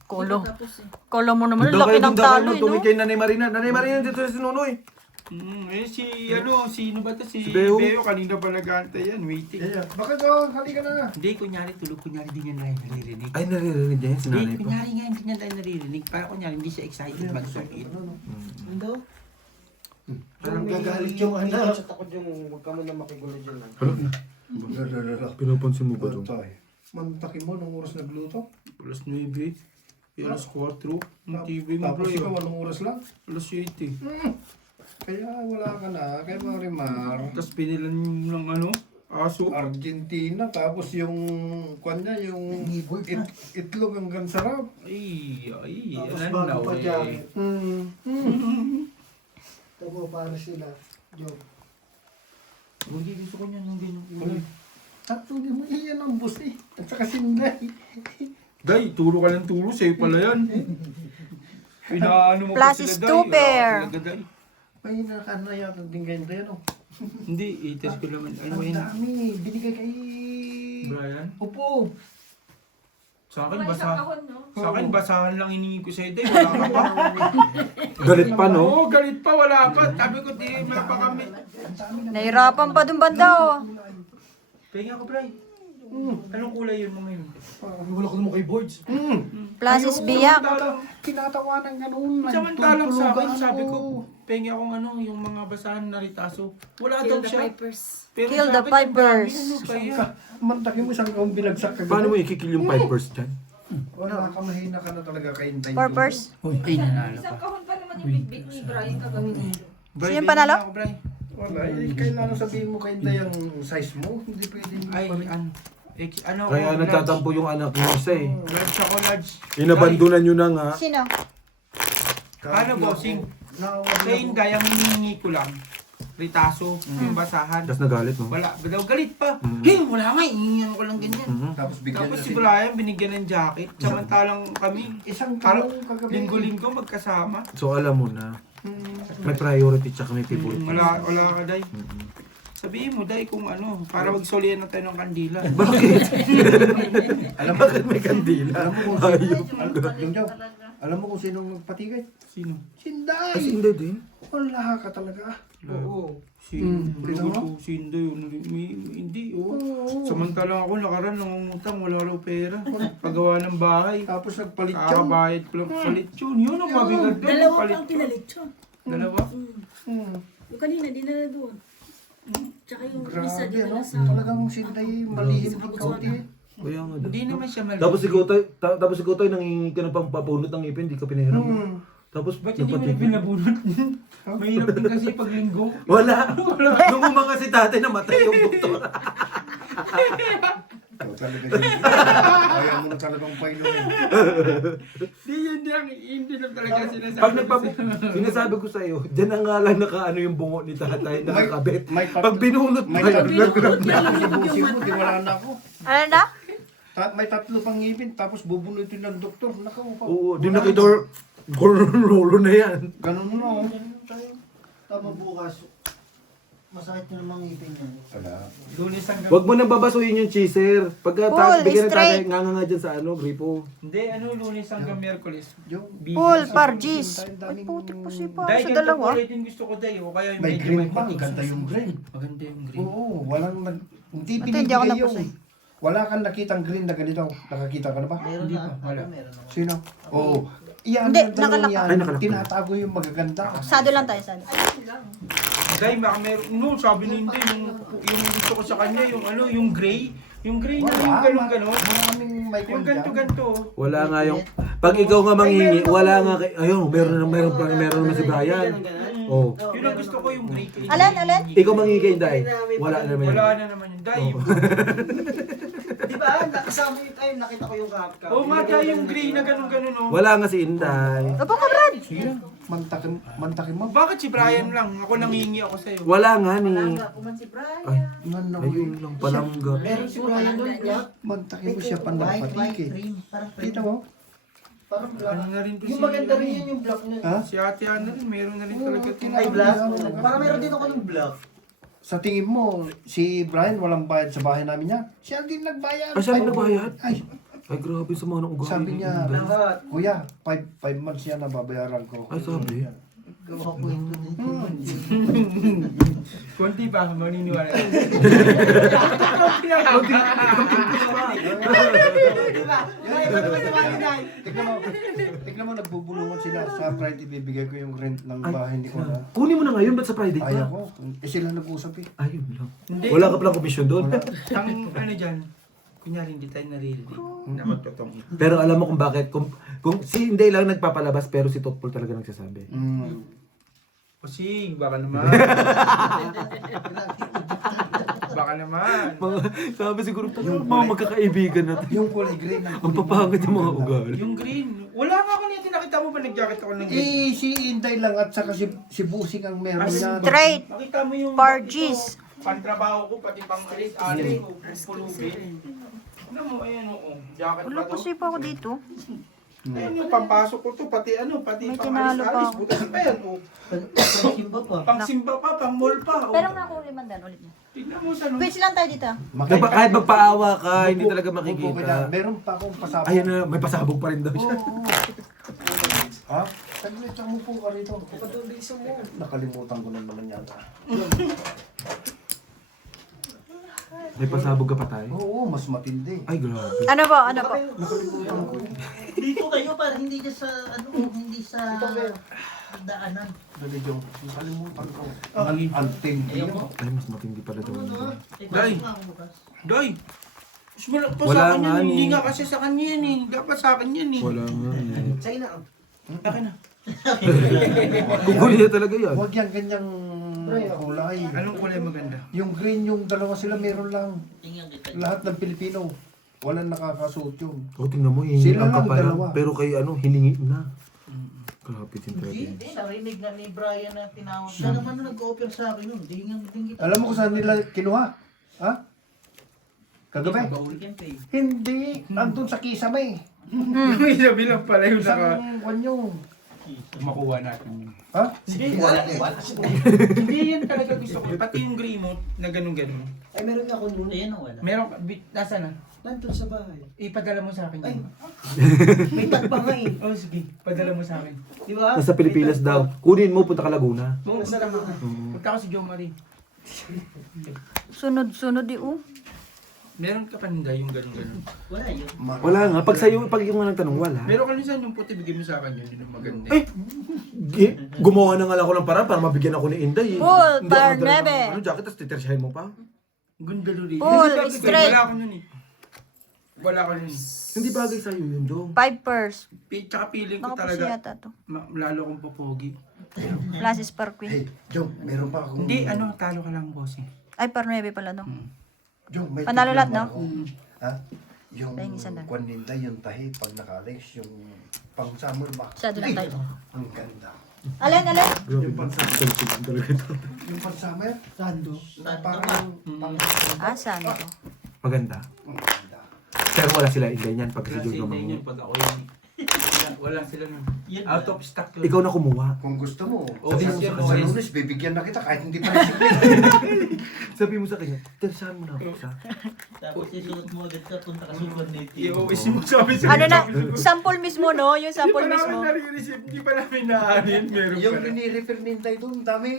Kolo. Tapos eh. Kolo mo naman. Doon Laki kayo, ng doon kayo talo, eh, no? magtungin kay Nanay Marina. Nanay Marina dito si Nonoy. Sino ba to? Si Beo. Beo, kanina pa nag-aantay yan, waiting. Yeah. Bakit oh, halika na. Hindi, kunyari tulog, kunyari di niya tayo naririnig. Ay, naririnig niya yan si Hindi, Nanay pa. kunyari nga hindi niya tayo naririnig. Para kunyari hindi siya excited mag-submit. Ano? Parang gagalit yung anak. Sa takot yung huwag ka mo na makigulo dyan. Pinapansin mo ba ito? Mantakin mo nung oras nagluto. Alas 9, alas 4, ang TV mo bro. Tapos ikaw, anong oras lang? Alas 7. Kaya wala ka na. Kaya Marimar. Tapos pinilan ng ano, aso. Argentina. Tapos yung, kwan niya, yung itlog hanggang sarap. Ay, Tapos alam bago na pa eh. dyan. Tabo para sila. Jong. Hindi, gusto ko niyan, hindi. At hindi mo iyan ang bus eh. At saka sinday. Day, turo ka ng turo, sa'yo pala yan. Pinaano mo Plus pa is sila, 2 Day. Wala ka pair. talaga, Day. May nakanaya ng ganyan tayo no. Hindi, i-test ko naman. Ano Ang yun? dami. Binigay kay... Brian? Opo. Sa akin, Mga isang basa. kahon, no? Sa akin, basahan lang hinihingi ko sa'yo, Day. Wala ka pa. Galit pa, no? Oo, galit pa, wala pa. Sabi ko, di, wala pa kami. Nahirapan pa dun banda, oh. Pahinga ko, Bray. Anong kulay yun mga yun? Wala ko naman kay Boards. Plasis biyak. Tinatawanan ganun. Samantalang sa akin, nagtutulugan sabi ako. ko, pengi akong yung mga basahan na ritaso. Wala Kill daw the siya. Pipers. Pero Kill sa the akin, ang Pipers. dami, ano kaya? Mantakin mo isang kaong binagsak ka. Paano mo ikikil yung pipers dyan? Wala ka, mahina ka na talaga kaintay. Purpose. Ay, nanalo Isang kahon pa naman yung bitbit ni Brian kagabi nito. Sino yung panalo? Wala, kailangan sabihin mo kaintay ang size mo. Hindi pwedeng Ay, ano Kaya ko, nagtatampo yung anak niya isa eh. Large ako, large. Inabandunan nyo na nga. Sino? Paano, bossing? Sa Inday, ang hinihingi ko lang, ritaso, yung basahan. Tapos nagalit no? Wala, daw galit pa. Mhm. Hey, wala nga, iingan ko lang ganyan. Tapos bigyan Tapos na si Brian, binigyan ng jacket. Samantalang kami, Isang parang tanong kagabi. linggo-linggo magkasama. So alam mo na, may priority tsaka may favorite. Wala ka, Day. Sabihin mo, Day, kung ano, para magsolian na tayo ng kandila. Bakit? Alam mo, Bakit may kandila? alam mo kung Ayop. alam mo kung sinong nagpatigay? Sino? Sinday! Kasi hindi din. Wala ka talaga. Oo. Si tingnan mo? si Inday, hindi, Samantalang ako nakaraan, nangungutang, wala raw pera. Paggawa ng bahay. Tapos nagpalit ka. Kakabayad ko lang palit yun. Yun ang mabigat doon. Dalawa palit pang yun. pinalit siya. Dalawa? Yung kanina, dinala doon. Tsaka yung isa, Grabe, dinala no? sa... Talagang sinday, malihim ng kaunti. Kaya nga. Hindi naman siya mali. Tapos ikaw tayo nangingi ka ng pampabunot ng ipin, di ka pinahiram. Tapos Ba't hindi mo na napatigil. pinabunot? Mahirap din kasi pag linggo. Wala. Nung umanga si tatay, namatay yung doktor. Ikaw talaga din. Kaya mo na talagang painumin. Hindi lang talaga sinasabi. Pag sinasabi ko sa'yo, dyan na nga lang nakaano yung bungo ni tatay, nakakabit. Pag binunot mo, May tatlo mo, di wala na ako. Ano na? May tatlo pang ngipin, tapos bubunutin ng doktor. Nakaupa. oo, di nakidor, rolo na yan. Ganun na, oh. Tama bukas. Masakit na namang ngipin niya. Wala. Lunes hanggang... Huwag mo nang babasuhin yung cheeser. Pagka Paul, bigyan ng tatay, straight. nga dyan sa ano, gripo. Hindi, Lunes hanggang Miyerkules. Yung Paul, Pargis. Ay, putik po si Pa. Dahil Sa ganito dalawa. kulay din gusto ko dahil. O kaya yung may medyo green pa, putik. ganda yung green. Maganda yung green. Oo, walang hindi Ito, hindi ako binibigay napasay. yung... Wala kang nakitang green na ganito. Nakakita ka na ba? Meron Hindi na. pa, wala. Meron na. Sino? Oo. Iyan, Hindi, yung dalawang nakalak- yan. Ay, nakalak. Tinatago yung magaganda. Sado lang tayo, sado. Dahil baka meron, no, sabi ni Inday, yung gusto ko sa kanya, yung ano, yung gray. Yung gray na yung galong-ganon. Maraming may Yung kwan dyan. ganto-ganto. Wala nga yung... Pag ikaw nga manghingi, wala nga kay... Ayun, meron naman si Brian. Oh. Yun ang gusto ko, yung gray. Alin? Ikaw manghingi kay Inday. Wala naman Wala yan. na naman yun. Dahil, Di ba? Nakasama yung tayo, nakita ko yung kapka. oh nga yung gray na ganon-ganon, no. Wala nga si Inday. Opo ka, Brad. Mantakin mo. Bakit si Brian lang? Ako nangingi ako sa'yo. Wala nga ni... Wala kuman si Brian. Ay, Nan na ayun lang, palangga. Meron si Brian doon, black. Mantakin mo siya White pandapatik eh. cream. Parang cream. Kita mo? Parang black. Ano na rin to Yung maganda rin yun yung black nun. Ha? Si Ate Ana rin, meron na rin talaga Ay, black. Parang meron din ako ng black. Sa tingin mo, si Brian walang bayad sa bahay namin yan? Siya din nagbayad. Ah, siya din nagbayad? Ay, Ay, grabe sa mga ugali. sabi ni niya, Inday. Lahat. Kuya, 5 months yan na babayaran ko. Ay, sabi. Gawa ko ito dito. Konti pa, maniniwala. Tignan mo, nagbubulungan sila. Sa Friday, ibibigay ko yung rent ng bahay ni Kuya. Kunin mo na ngayon, ba't sa Friday pa? Ayaw ko. Eh sila nag-usap eh. Ayun lang. Hindi. Wala ka palang komisyon doon. Ang ano dyan, kunyari hindi tayo naririnig na magtotong. Pero alam mo kung bakit. Kung si Inday lang nagpapalabas, pero si Totpol talaga nagsasabi. Kasi, baka naman. Baka naman. Sabi siguro, mga magkakaibigan natin. Yung kulay green ang Ang papangit yung mga ugali. Yung green. Wala nga ako nito. Nakita mo ba nag-jacket ako ng green? Eh, si Inday lang at saka si Busing ang meron yan. Straight. Nakita mo yung... Pargis. Pantrabaho ko, pati pang alis ko, pulubin. Ano mo, ayan o. Jacket Wala pa po to. si Pa ako dito. Ayan yung pampasok ko to, pati May pang tinalo pa alis-alis. ako. Butas pa yan o. Simba pa. Pang simba pa, pang mall pa. O. Pero naku, limandan ulit na. Tignan mo sa Quiz lang tayo dito. Kahit magpaawa ka, hindi talaga makikita. Meron pa akong pasabog. Ayun na, may pasabog pa rin daw siya. Ha? Saglit lang mo po ka rito. Nakalimutan ko na naman yata. May pasabog ka pa tayo? Oo, mas matindi. Ay, grabe. Ano po? Ano po? Dito kayo para hindi ka sa hindi sa daanan. Dali, Jong. Nakalimutan ko. Ang tindi. Ay, mas matindi pala daw. Day. Day! Mas malak pa Wala sa akin nga yan. ni- Hindi nga kasi sa kanya yan eh. Dapat sa akin yan eh. Wala nga eh. Sa'yo na. Akin na. Kuguli na talaga yan. Huwag yan ganyang kulay. Anong kulay maganda? Yung green, yung dalawa sila meron lang. Tingnan kita. Lahat ng Pilipino. Walang nakakasuot yun. O, tingnan mo, hihingi Sila ang lang, kapal. dalawa. Pero kay ano, hiningi na. Grabe din talaga. yun. Hindi, narinig na ni Brian na tinawag. Siya naman na nag-offer sa akin yun. Tingnan kita. Alam mo kung saan nila kinuha? Ha? Kagabi? Weekend pay. Hindi. Andun sa Kisame. Yung isabi lang pala yung naka... Isang kwan Makuha natin. Ha? Hindi, hindi yan talaga gusto ko. Pati yung gray mo na ganun-ganun. Ay, meron ako nun. Ayan o, wala. Meron ka, nasa na? Nandun sa bahay. Ipadala mo sa akin Ay. yun. May tagpa nga eh. Oh, sige. Padala mo sa akin. Di ba? Nasa Pilipinas daw. Kunin mo, punta ka Laguna. Oo, Nasa tama. punta ko si Jo Marie. Sunod-sunod oh. Meron ka paninda yung ganun-ganun. Wala yun. Wala nga. Pag sa'yo, pag yung nagtanong, wala. Meron ka minsan yung puti, bigay mo sa akin yun. Yun yung maganda. Eh, gumawa na nga lang ako ng paraan para mabigyan ako ni Inday. Eh. Full, Hindi ako par nagdala ng nebe. Ano, jacket, tapos titersyahin mo pa. Ganda rin. Full, Hindi, straight. Wala ako nun eh. Wala ako nun eh. Hindi bagay sa'yo yun, Dong. 5 purse. Tsaka feeling ko Nakapusi talaga, yata to. lalo akong popogi. Classes per Hey, queen. Jong, meron pa akong... Hindi, talo ka lang, boss eh. Ay, par 9 pala no. Jong, may Panalo lahat, tignan no? ako. Ha? Yung Tingin isa na. kwan nila, yung tahi, pag naka-alis, yung pang summer ba? Masyado lang tayo. Ang ganda. Alin? Grabe, Yung pansama. sensitive talaga ito. Yung pang summer, Sando. na parang pang... Ah, saan ito? Maganda. Ang ganda. Pero wala sila Inday niyan pag si Kasi Jojo hindi yun mangu. pag ako yun. Wala sila nun. Out of stock yun. Ikaw na kumuha. Kung gusto mo, Oh, sa, yes, sa, yes, sa yes. Lunes, bibigyan na kita kahit hindi pa nasipin. Sabi mo sa kanya, tersahan mo na ako sa... Tapos isuot mo agad ka, punta ka super native. I-OS mo sabi sa Ano na? Sample mismo no? Yung sample Hindi pa mismo. namin nare-receive, hindi pa namin naanin. Meron Yung pa na. rini-refer ni Inday doon, dami.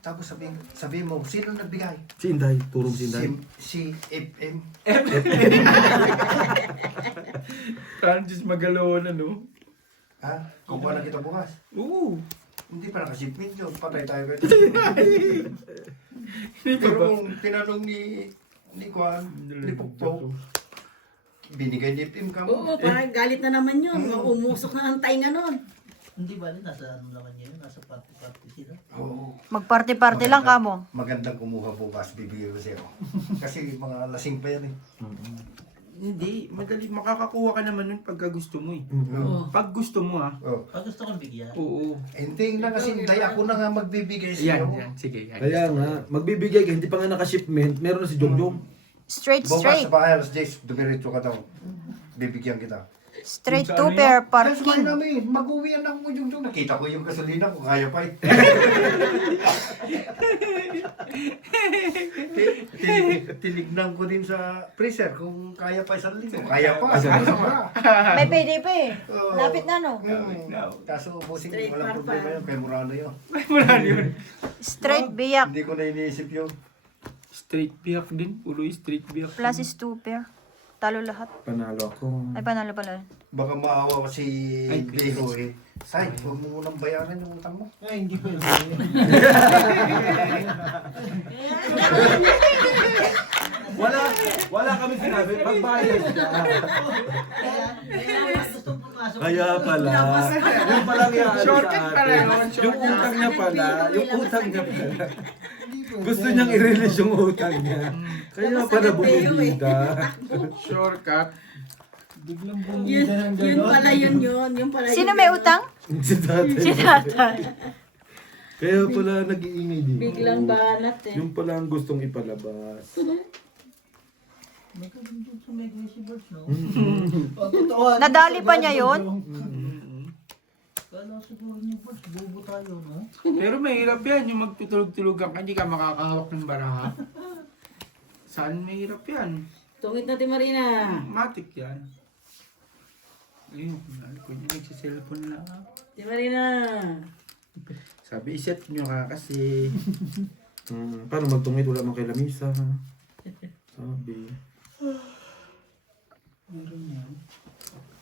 Tapos sabihin mo, sino nagbigay? Si Inday, turong si Inday. Si FM. Francis Magaloon, ano? Ha? Kukuha na kita bukas. Oo. Hindi pa nakashipment yun. Patay tayo kayo. Hindi ka Pero ba? kung tinanong ni Kwan, ni Pukpok, binigay ni FM ka mo. Oo, parang galit na naman yun. Umusok na ang tainga nun. Hindi ba rin? Nasa ano naman yun? Nasa party-party sila. Oo. Magparty-party lang kamo. Magandang kumuha bukas, bibigyan ko sa'yo. Kasi mga lasing pa yan eh. Hindi. Madali. Makakakuha ka naman nun pagka gusto mo eh. Oo. Pag gusto mo ah. Oh. Pag gusto kong bigyan. Oo. Hindi na kasi, dahil ako na nga magbibigay Yan, sa'yo. yan. Sige. Yan. Kaya nga, magbibigay ka, hindi pa nga nakashipment, meron na si Jongjong. Straight, Bukas straight. sa bahay, alas 10, dumiretso ka daw. Bibigyan kita. Straight Sa 2 ano pair Ay, sumayin parking. namin, mag-uwian ako yung nakita ko yung gasolina ko, kaya pa eh. Tinignan ko din sa freezer kung kaya pa isang linggo. Kaya pa, sabi sa para. May PDP eh. Oo. Lapit na no. Kaso busing Straight walang par problema yun, kay Murano yun. Wala yun. Straight biyak. Hindi ko na iniisip yun. Straight biyak din. Puro straight biyak. Plus is 2 pair. Talo lahat. Panalo ako. Ay, panalo pala. Baka maawa ko si Ay, Beho eh. Say, huwag mo munang bayaran yung utang mo. Ay, hindi pa yun. Wala kami sinabi, magbayad ka. Kaya gusto pumasok. Kaya pala, yung palang yan Shortcut sa pala atin. yun, Yung utang niya pala, gusto niyang i-release yung utang niya. Kaya pala bumibida. Shortcut. Biglang Yun, bumida ng yun gano'n. pala yun. Yung pala Sino yun. may utang? Si tatay. Si tatay. Kaya pala nag-iingay din. Biglang banat eh. Yung pala ang gustong ipalabas. Magkabundod sa Mega Birds, no? Totoo. Nadali pa niya yun? Kala siguro niyo ba, bubo tayo, no? Pero mahirap yan. Yung magtutulog-tulogan ka, hindi ka makakahawak ng baraha. Saan mahirap yan? Tungit natin Marina. Matik yan. Ayun, ko niya nagsiselfone na. Di Marina. Sabi, iset nyo ka kasi. Paano magtungit? Wala mang kay Lamisa. Sayang.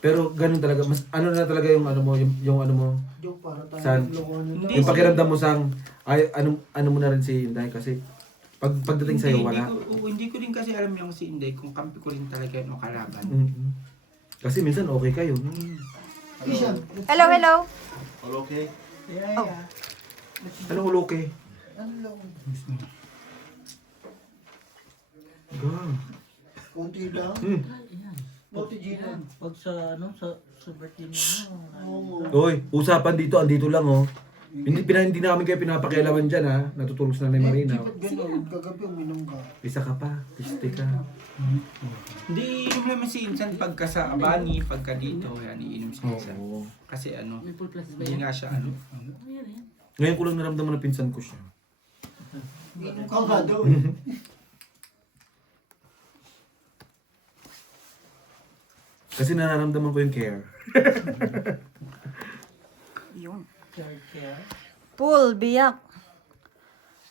Pero ganun talaga, mas ano na talaga yung ano mo, yung ano mo, Joke para tayo. San? Lokohan nyo. Hindi. yung pakiramdam mo sang, ay, ano mo na rin si Inday kasi pagdating sa'yo, wala. Hindi ko rin kasi alam yung si Inday kung kampi ko rin talaga yung kalaban. Mhm. Kasi minsan okay kayo. Isha. Hello, hello. All okay? Yeah. Anong all okay? Ano? God. Kunti lang. Buti Gina. Pag sa birthday mo, Hoy, usapan dito, andito lang oh. Hindi namin kayo pinapakialaman dyan ha. Natutulog na ni Marina. Ba't gano'n? Kagabi uminom ka. Isa ka pa, piste ka. Hindi, inom naman si Insan pagka sa Abani, pagka dito, yan, iinom si Insan. Oo. Kasi ano, May full plus ba hindi yan? nga siya ano. Ayan, ayan. Ngayon ko lang naramdaman na pinsan ko siya. Uminom ka nga daw. Kasi nararamdaman ko yung care. Yun. care. Pool, biyak.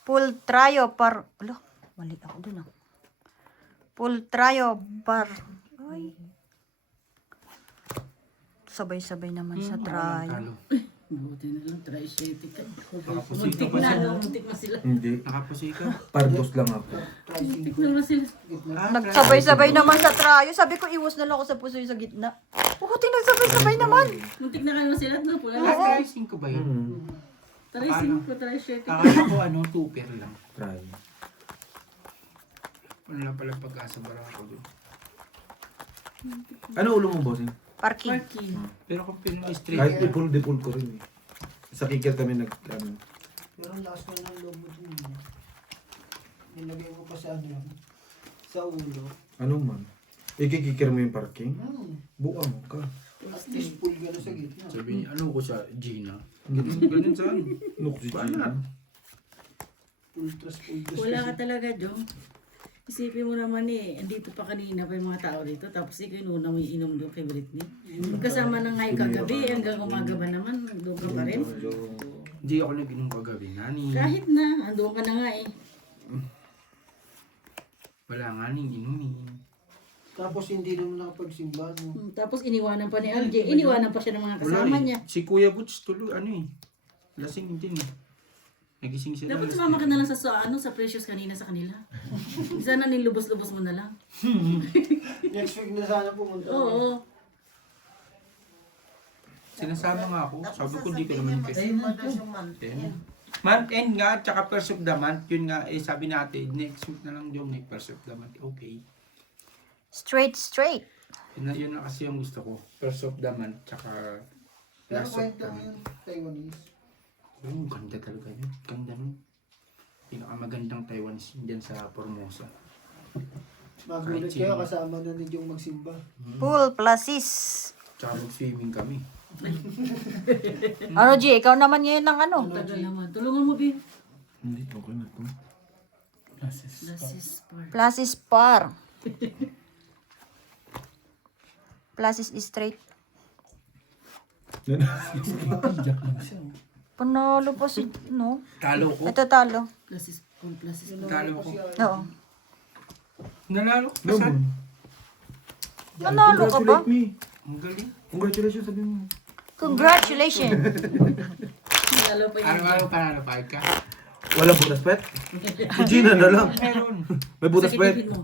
Pool trayo par... Alo, mali ako dun ah. Pool trayo par... Ay. Sabay-sabay naman sa trayo. Buti na lang, tri-shetic ka. Nakapusika Muntik pa na, siya. muntik na sila. Hindi. Nakapusika. Pardos lang ako. Muntik na sila. Nagsabay-sabay naman sa trayo. Sabi ko, iwas na lang ako sa puso yung sa gitna. Puti, nagsabay-sabay naman. Muntik na kayo sila. No? Pula Ah, lang. tracing ko ba yun? Mm. Tri-sing ko, tri-shetic. Akala ko ano, tuper lang. Try. Ano lang pala pag-asa bara ako doon. Ano ulo mo, bossing? Parking. Parking. Pero kung pin-straight, Kahit dipul ko rin eh. Sa kikir kami ano. Pero ang lakas mo ng loob mo dun. Nilagay mo pa sa ano. Sa ulo. Ano man? Ikikikir mo yung parking? Hmm. Buka mo ka. At least pull ka na sa gitna. sabi niya, ano ko sa Gina? Ganun saan? Nuk si Gina. Ultras. Wala ka talaga, Jong. Isipin mo naman andito pa kanina pa yung mga tao dito, tapos ikaw inuna mo iinom doon kay Britney. Magkasama na nga yung kagabi, hanggang umaga ba naman, doon ka pa rin. Hindi ako nag-inom kagabi, nani. Kahit na, andun ka na nga eh. Wala nga ning inumin. Tapos hindi naman nakapagsimba. No? Tapos iniwanan pa ni RJ, iniwanan pa siya ng mga kasama niya. Si Kuya Butch tuloy, ano eh. Lasing din eh. Nagising sila. Dapat lasing. sumama ka na lang sa Precious kanina sa kanila. Sana nilubos-lubos mo na lang. Next week na sana pumunta. Oo. Sinasama nga ako. Sabi ko di ko naman kasi. month. Month end nga, tsaka first of the month. Yun nga, sabi natin, next week na lang yung first of the month. Okay. Straight. Yun na kasi yung gusto ko. First of the month, tsaka Pero last of kwento the mo month. yung Taiwanese. Yung ganda talaga yun. Ganda nun. Pinakamagandang Taiwanese dyan sa Formosa. Magulat Kahit kayo sino. kasama na ni Jong magsimba. Pool pluses. Tsaka mag-swimming kami. Ano, G? Ikaw naman ngayon ng ano? Tagal naman. Tulungan mo, Bin. Hindi, okay na to. Last is part. Pluses par. Pluses is straight. Panalo pa si, no? Talo ko. Ito talo. Plus is full plus is Talo ko. Oo. Nanalo ko. No, Saan? Nanalo ka ba? Congratulate me. Ang galing. Congratulations, sabi mo. Congratulations. Lalo pa yun. Araw-araw panalo pa ka. Walang butas pet? Si Gina na lang. Meron. May butas pet? Sakitipin mo.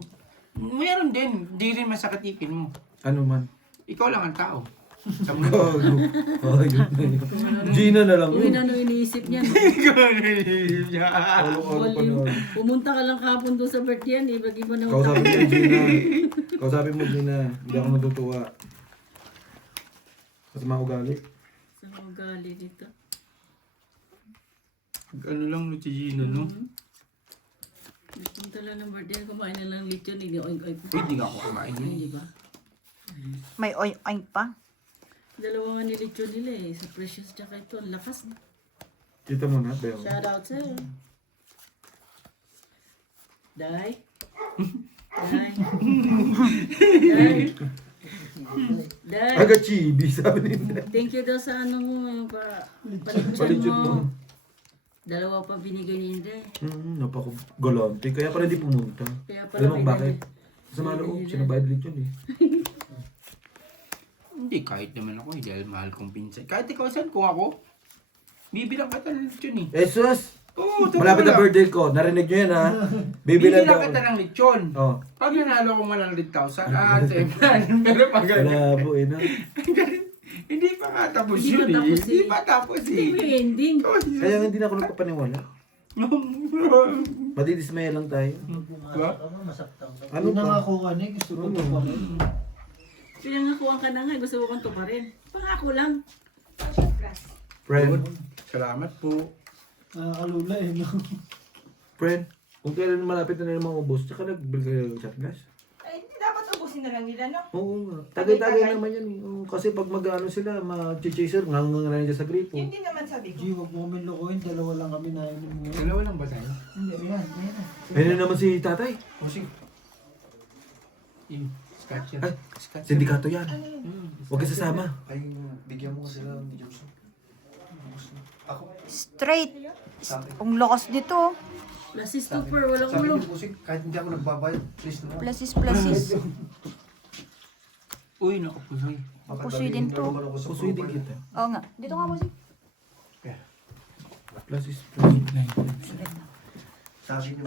Meron din. Hindi rin masakatipin mo. Ano man? Ikaw lang ang tao. Sa mundo. Gago. Ayun na yun. Gina na lang Uy, yun. ano iniisip niya. Ikaw na yun siya. Ano pa nun? Pumunta ka lang kahapon doon sa birthday yan. Iba-iba na Kausapin mo, Gina. Kausapin mo, Gina. Hindi ako natutuwa. Masama ugali. Sa mga ugali dito. Ano lang no, si Gina, no? Punta lang ng birthday, kumain na lang lechon, hindi oink-oink. Uy, di nga ako kumain Ay, yun. di ba? May oink pa. Dalawa nga ni lechon nila eh. Sa Precious tsaka ito, ang lakas. Kita mo na, Beo. Shout out sa'yo. Day. Day. Day. Day. Aga chibi, sabi nila. Thank you daw sa ano mo, palitsyon Palitsyon mo. mo. Dalawa pa binigay ni Inday. Napaka-galante. Kaya pala di pumunta. Kaya pala Alam mo may bakit? dali. Sa mga loob, sinabayad ulit yun eh. Hindi, kahit naman ako, dahil mahal kong pinsan. Kahit ikaw, saan ko ako? Bibilang kita ng lechon eh. Jesus! Oo, Malapit na birthday ko. Narinig nyo yan ha. Bibilang Bibilan daw. kita ng lechon. Oh. Pag nanalo ko 100,000, pero pag Malabo eh no? hindi pa nga tapos Hindi yun pa tapos eh. Hindi eh. pa tapos Hindi eh. mo yung ending. Kaya nga hindi na ako nagpapaniwala. Madidismaya lang tayo. Diba? Pumasok ka, masaktan ka. Ano Ano pa? nga ako gusto ko ito pa rin. Pinangakuan ka na nga, gusto mo kong tuparin. Pangako lang. Friend. Salamat po. Nakakalula eh, no? Friend. Kung kailan malapit na nila maubos, tsaka nagbili kayo ng shot glass. Ay, hindi dapat ubusin na lang nila, no? Oo nga. Tagay-tagay naman yan eh. Oo, kasi pag mag-ano sila, mag-chaser, ngangang na dyan sa gripo. Yun din naman sabi ko. G, huwag mo kami lokohin. Dalawa lang kami nainom mo. Dalawa lang ba tayo? Hindi, ayan, ayan. Ayun na naman si tatay. O sige. Yung scotch yan. Ay, Scotch yan. sindikato yan. Hmm. Huwag ka sasama. Ay, bigyan mo sila ng videos. Ako, Straight. sa akin. Ang lakas dito. Plus is super, walang Sabi ulo. niyo po, kahit hindi ako nagbabayad, please na. Pluses, pluses. Uy, nakapusoy. Pusoy din to. Pusoy din kita. Oo nga. Dito nga mo si. Plus is plus. Sabi niyo,